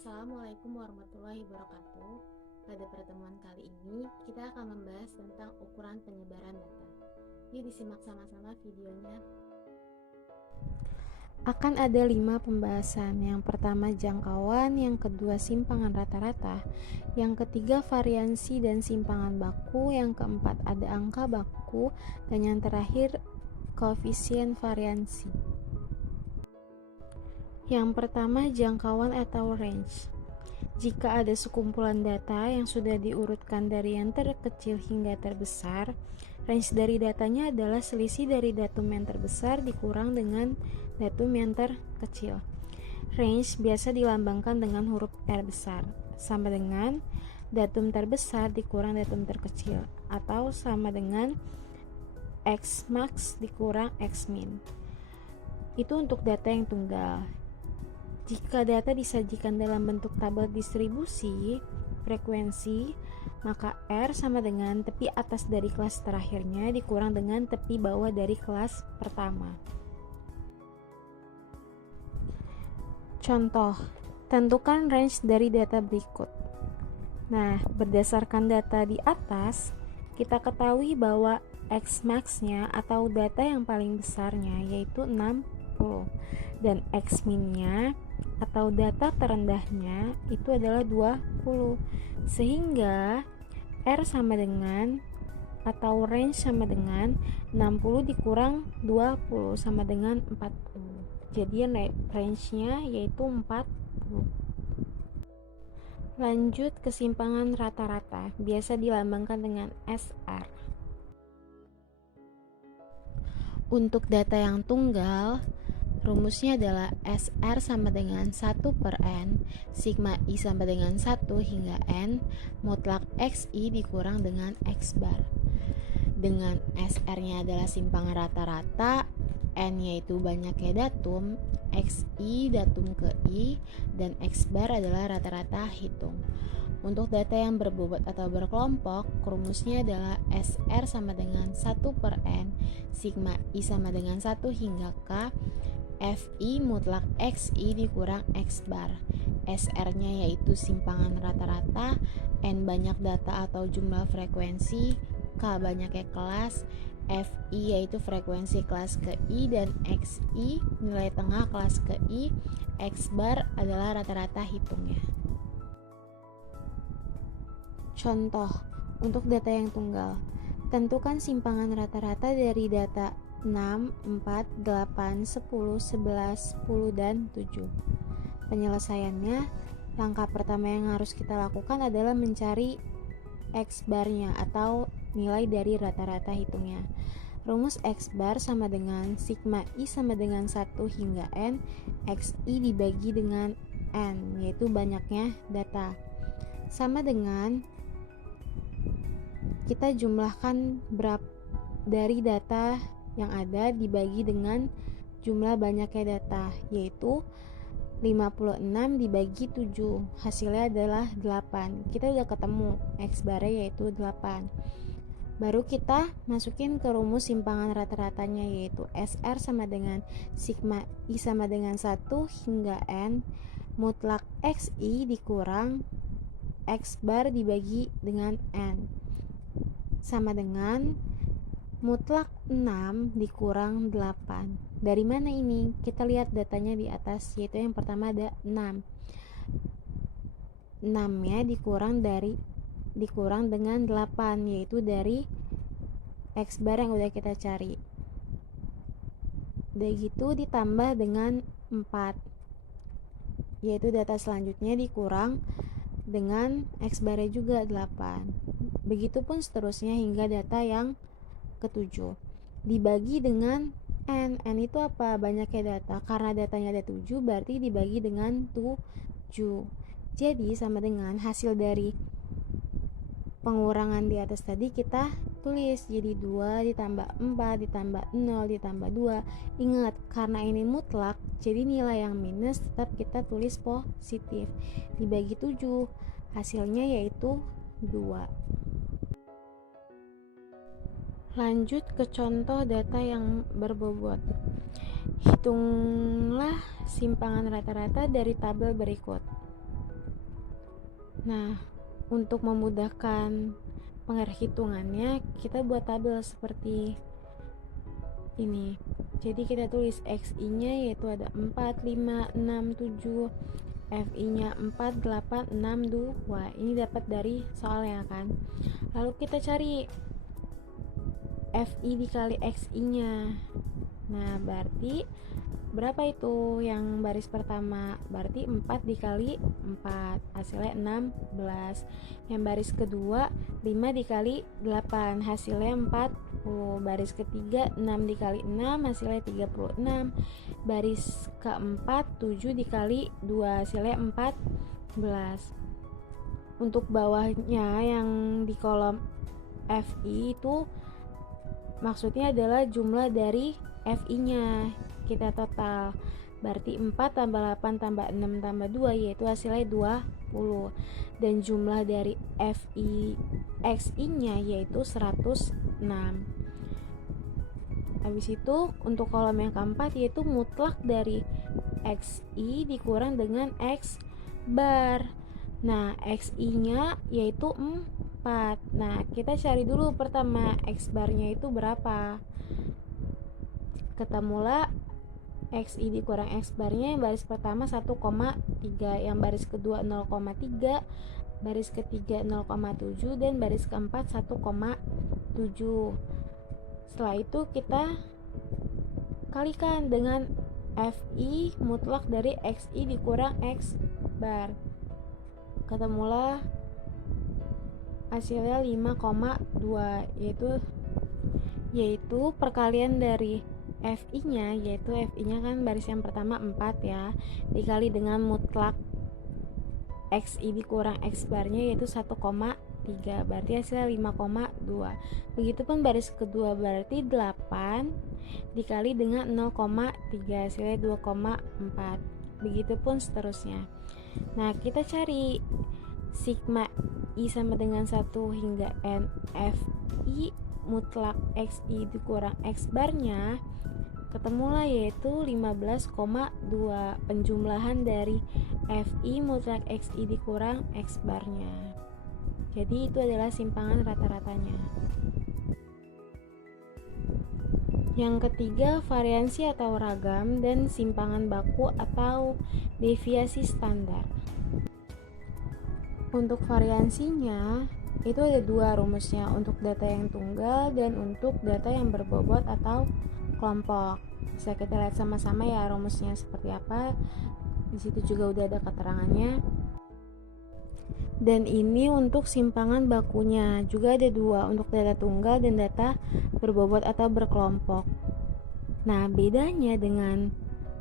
Assalamualaikum warahmatullahi wabarakatuh. Pada pertemuan kali ini, kita akan membahas tentang ukuran penyebaran data. Yuk disimak sama-sama videonya. Akan ada 5 pembahasan. Yang pertama jangkauan, yang kedua simpangan rata-rata, yang ketiga variansi dan simpangan baku, yang keempat ada angka baku, dan yang terakhir koefisien variansi. Yang pertama jangkauan atau range. Jika ada sekumpulan data yang sudah diurutkan dari yang terkecil hingga terbesar, range dari datanya adalah selisih dari datum yang terbesar dikurang dengan datum yang terkecil. Range biasa dilambangkan dengan huruf R besar, sama dengan datum terbesar dikurang datum terkecil, atau sama dengan X max dikurang X min. Itu untuk data yang tunggal. Jika data disajikan dalam bentuk tabel distribusi frekuensi, maka R sama dengan tepi atas dari kelas terakhirnya dikurang dengan tepi bawah dari kelas pertama. Contoh, tentukan range dari data berikut. Nah, berdasarkan data di atas, kita ketahui bahwa X max-nya atau data yang paling besarnya yaitu 60 dan X min-nya atau data terendahnya itu adalah 20, sehingga R sama dengan atau range sama dengan 60 dikurang 20 sama dengan 40. Jadi range-nya yaitu 40. Lanjut ke simpangan rata-rata, biasa dilambangkan dengan SR. Untuk data yang tunggal, rumusnya adalah SR sama dengan 1 per N, sigma I sama dengan 1 hingga N, mutlak XI dikurang dengan X bar. Dengan SR-nya adalah simpangan rata-rata, N yaitu banyaknya datum, XI datum ke I, dan X bar adalah rata-rata hitung. Untuk data yang berbobot atau berkelompok, rumusnya adalah SR sama dengan 1 per N, sigma I sama dengan 1 hingga K, FI mutlak XI dikurang X bar. SR-nya yaitu simpangan rata-rata, N banyak data atau jumlah frekuensi, K banyaknya kelas, FI yaitu frekuensi kelas ke I, dan XI nilai tengah kelas ke I, X bar adalah rata-rata hitungnya. Contoh, untuk data yang tunggal, tentukan simpangan rata-rata dari data 6, 4, 8, 10, 11, 10, dan 7. Penyelesaiannya, langkah pertama yang harus kita lakukan adalah mencari X bar-nya atau nilai dari rata-rata hitungnya. Rumus X bar sama dengan sigma I sama dengan 1 hingga N, XI dibagi dengan N, yaitu banyaknya data. Sama dengan kita jumlahkan berapa dari data yang ada dibagi dengan jumlah banyaknya data, yaitu 56 dibagi 7, hasilnya adalah 8. Kita udah ketemu X barnya yaitu 8. Baru kita masukin ke rumus simpangan rata-ratanya, yaitu SR sama dengan sigma I sama dengan 1 hingga N, mutlak XI dikurang X bar dibagi dengan N, sama dengan mutlak 6 dikurang 8. Dari mana ini? Kita lihat datanya di atas, yaitu yang pertama ada 6. 6-nya dikurang dengan 8, yaitu dari X bar yang udah kita cari. Udah gitu ditambah dengan 4, yaitu data selanjutnya dikurang dengan X barnya juga 8. Begitupun seterusnya hingga data yang ketujuh. Dibagi dengan N. N itu apa? Banyaknya data. Karena datanya ada 7, berarti dibagi dengan 7. Jadi sama dengan hasil dari pengurangan di atas tadi kita tulis jadi 2 ditambah 4 ditambah 0 ditambah 2. Ingat, karena ini mutlak, jadi nilai yang minus tetap kita tulis positif. Dibagi 7, hasilnya yaitu 2. Lanjut ke contoh data yang berbobot. Hitunglah simpangan rata-rata dari tabel berikut. Nah, untuk memudahkan penghitungannya, kita buat tabel seperti ini. Jadi kita tulis XI-nya yaitu ada 4, 5, 6, 7, FI-nya 4, 8, 6, 2. Ini dapat dari soalnya kan. Lalu kita cari FI dikali XI-nya. Nah, berarti berapa itu yang baris pertama? Berarti 4 dikali 4, hasilnya 16. Yang baris kedua 5 dikali 8, hasilnya 40. Baris ketiga 6 dikali 6, hasilnya 36. Baris keempat 7 dikali 2, hasilnya 14. Untuk bawahnya yang di kolom FI itu maksudnya adalah jumlah dari FI-nya. Kita total. Berarti 4 tambah 8 tambah 6 tambah 2 yaitu hasilnya 20. Dan jumlah dari FI XI-nya yaitu 106. Habis itu untuk kolom yang keempat yaitu mutlak dari XI dikurang dengan X bar. Nah, XI-nya yaitu 4. Nah, kita cari dulu pertama X barnya itu berapa. Ketemulah XI dikurang X barnya yang baris pertama 1,3, yang baris kedua 0,3, baris ketiga 0,7, dan baris keempat 1,7. Setelah itu kita kalikan dengan FI mutlak dari XI dikurang X bar. Ketemulah hasilnya 5,2 yaitu perkalian dari FI-nya, yaitu FI-nya kan baris yang pertama 4 ya, dikali dengan mutlak XI dikurang X barnya yaitu 1,3, berarti hasilnya 5,2. Begitupun baris kedua berarti 8 dikali dengan 0,3, hasilnya 2,4. Begitupun seterusnya. Nah, kita cari sigma I sama dengan 1 hingga N FI mutlak XI dikurang X barnya. Ketemulah yaitu 15,2, penjumlahan dari FI mutlak XI dikurang X barnya. Jadi itu adalah simpangan rata-ratanya. Yang ketiga, variansi atau ragam dan simpangan baku atau deviasi standar. Untuk variansinya itu ada dua rumusnya, untuk data yang tunggal dan untuk data yang berbobot atau kelompok. Bisa kita lihat sama-sama ya rumusnya seperti apa. Di situ juga udah ada keterangannya. Dan ini untuk simpangan bakunya juga ada dua, untuk data tunggal dan data berbobot atau berkelompok. Nah, bedanya dengan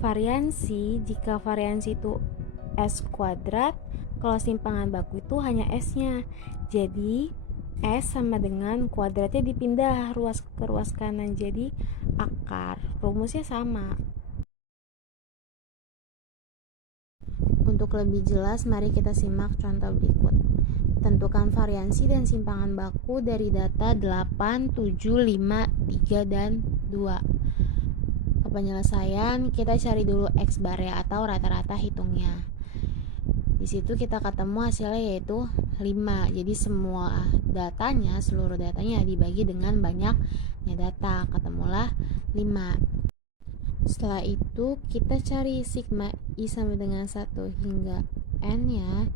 variansi, jika variansi itu S kuadrat, kalau simpangan baku itu hanya S-nya. Jadi S sama dengan kuadratnya dipindah ke ruas kanan, jadi akar. Rumusnya sama. Untuk lebih jelas, mari kita simak contoh berikut. Tentukan variansi dan simpangan baku dari data 8, 7, 5, 3, dan 2. Ke penyelesaian, kita cari dulu X bar ya, atau rata-rata hitungnya. Di situ kita ketemu hasilnya yaitu 5. Jadi semua datanya, seluruh datanya dibagi dengan banyaknya data, ketemulah 5. Setelah itu kita cari sigma I sama dengan 1 hingga N ya,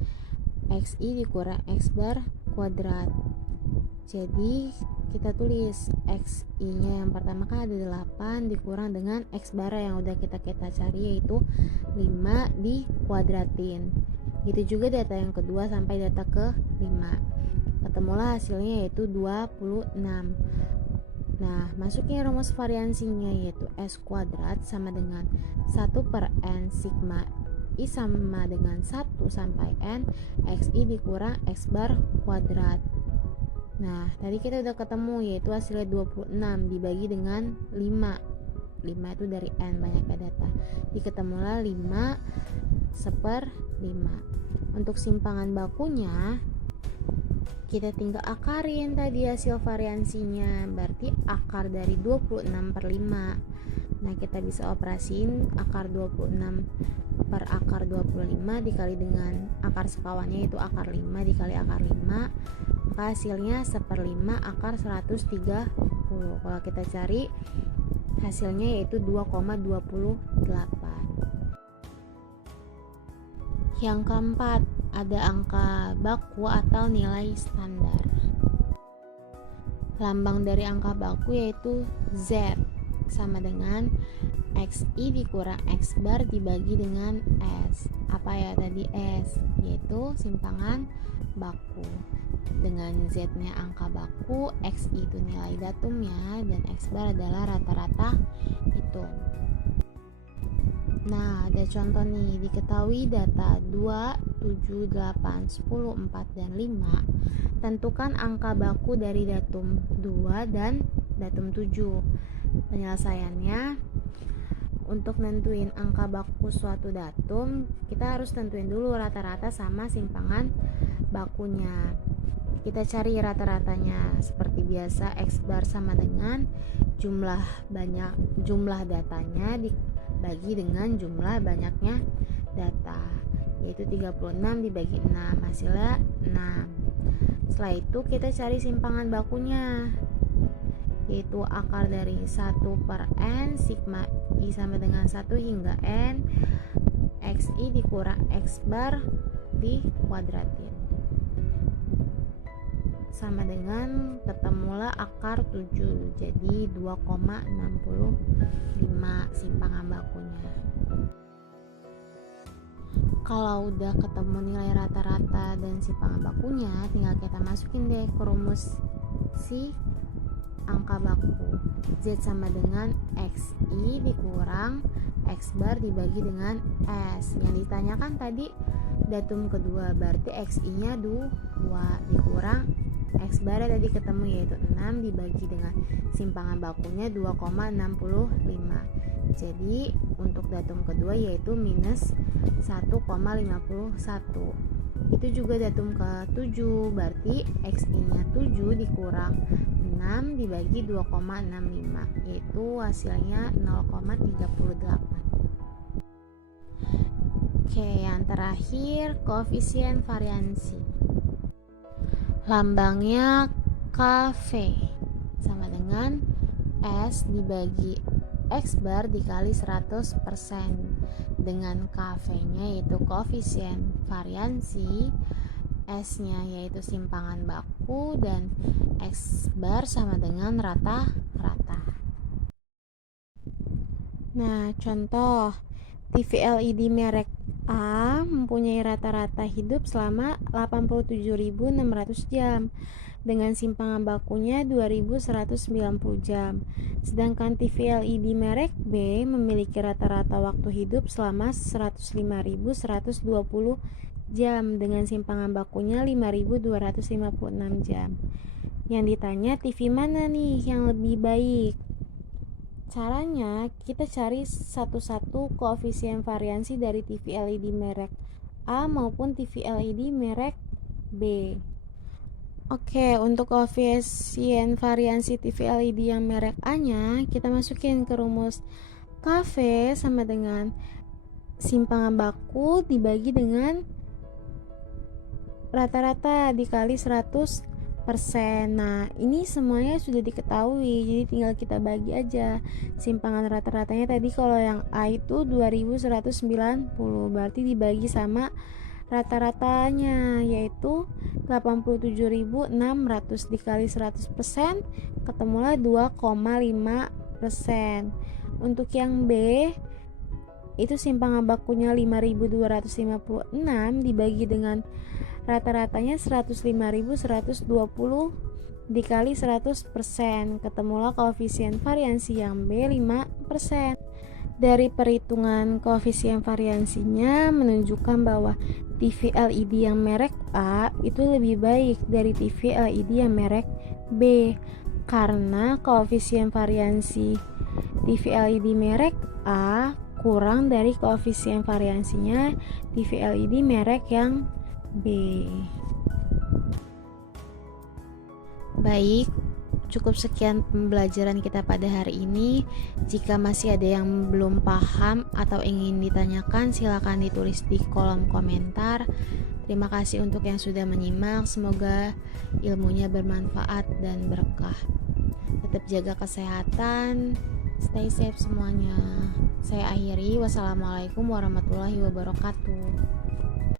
XI dikurang X bar kuadrat. Jadi kita tulis XI nya yang pertama kan ada 8 dikurang dengan X bar yang udah kita cari yaitu 5 dikuadratin. Gitu juga data yang kedua sampai data ke 5. Ketemulah hasilnya yaitu 26. Nah, masuknya rumus variansinya yaitu S kuadrat sama dengan 1 per N sigma I sama dengan 1 sampai N XI dikurang X bar kuadrat. Nah, tadi kita udah ketemu yaitu hasilnya 26 dibagi dengan 5. 5 itu dari N, banyaknya data. Diketemulah 5 seper 5. Untuk simpangan bakunya kita tinggal akarin tadi hasil variansinya, berarti akar dari 26 per 5. Nah, kita bisa operasiin akar 26 per akar 25 dikali dengan akar sekawannya, yaitu akar 5 dikali akar 5, maka hasilnya 1/5 akar 130. Kalau kita cari hasilnya yaitu 2,28. Yang keempat, ada angka baku atau nilai standar. Lambang dari angka baku yaitu Z sama dengan XI dikurang X bar dibagi dengan S. Apa ya tadi S? Yaitu simpangan baku. Dengan Z-nya angka baku, XI itu nilai datumnya, dan X bar adalah rata-rata hitung. Nah, ada contoh nih, diketahui data 2, 7, 8, 10, 4, dan 5. Tentukan angka baku dari datum 2 dan datum 7. Penyelesaiannya, untuk nentuin angka baku suatu datum, kita harus tentuin dulu rata-rata sama simpangan bakunya. Kita cari rata-ratanya seperti biasa, X bar sama dengan jumlah datanya dibagi dengan jumlah banyaknya data, yaitu 36 dibagi 6, hasilnya 6. Setelah itu kita cari simpangan bakunya, yaitu akar dari 1 per N sigma I sama dengan 1 hingga N XI dikurang X bar dikuadratin, sama dengan ketemulah akar 7, jadi 2,65 simpangan bakunya. Kalau udah ketemu nilai rata-rata dan simpangan bakunya, tinggal kita masukin deh ke rumus si angka baku. Z sama dengan XI dikurang X bar dibagi dengan S. Yang ditanyakan tadi datum kedua, berarti XI nya 2 dikurang X bar tadi ketemu, yaitu 6 dibagi dengan simpangan bakunya 2,65. Jadi untuk datum kedua yaitu minus 1,51. Itu juga datum ke-7, berarti XI nya 7 dikurang 6 dibagi 2,65, yaitu hasilnya 0,38. Oke, yang terakhir koefisien variansi. Lambangnya KV sama dengan S dibagi X bar dikali 100%, dengan KV-nya yaitu koefisien variansi, S-nya yaitu simpangan baku, dan X bar sama dengan rata-rata. Nah, contoh TV LED merek A mempunyai rata-rata hidup selama 87.600 jam dengan simpangan bakunya 2.190 jam. Sedangkan TV LED merek B memiliki rata-rata waktu hidup selama 105.120 jam dengan simpangan bakunya 5.256 jam. Yang ditanya TV mana nih yang lebih baik? Caranya, kita cari satu-satu koefisien variansi dari TV LED merek A maupun TV LED merek B. Oke, untuk koefisien variansi TV LED yang merek A-nya, kita masukin ke rumus KV sama dengan simpangan baku dibagi dengan rata-rata dikali 100%. Nah, ini semuanya sudah diketahui, jadi tinggal kita bagi aja. Simpangan rata-ratanya tadi kalau yang A itu 2190, berarti dibagi sama rata-ratanya yaitu 87.600 dikali 100%, ketemulah 2,5%. Untuk yang B itu simpangan bakunya 5.256 dibagi dengan rata-ratanya 105.120 dikali 100%, ketemulah koefisien variansi yang B 5%. Dari perhitungan koefisien variansinya menunjukkan bahwa TV LED yang merek A itu lebih baik dari TV LED yang merek B, karena koefisien variansi TV LED merek A kurang dari koefisien variansinya TV LED merek yang B. Baik, cukup sekian pembelajaran kita pada hari ini. Jika masih ada yang belum paham atau ingin ditanyakan, silakan ditulis di kolom komentar. Terima kasih untuk yang sudah menyimak. Semoga ilmunya bermanfaat dan berkah. Tetap jaga kesehatan, stay safe semuanya. Saya akhiri, wassalamualaikum warahmatullahi wabarakatuh.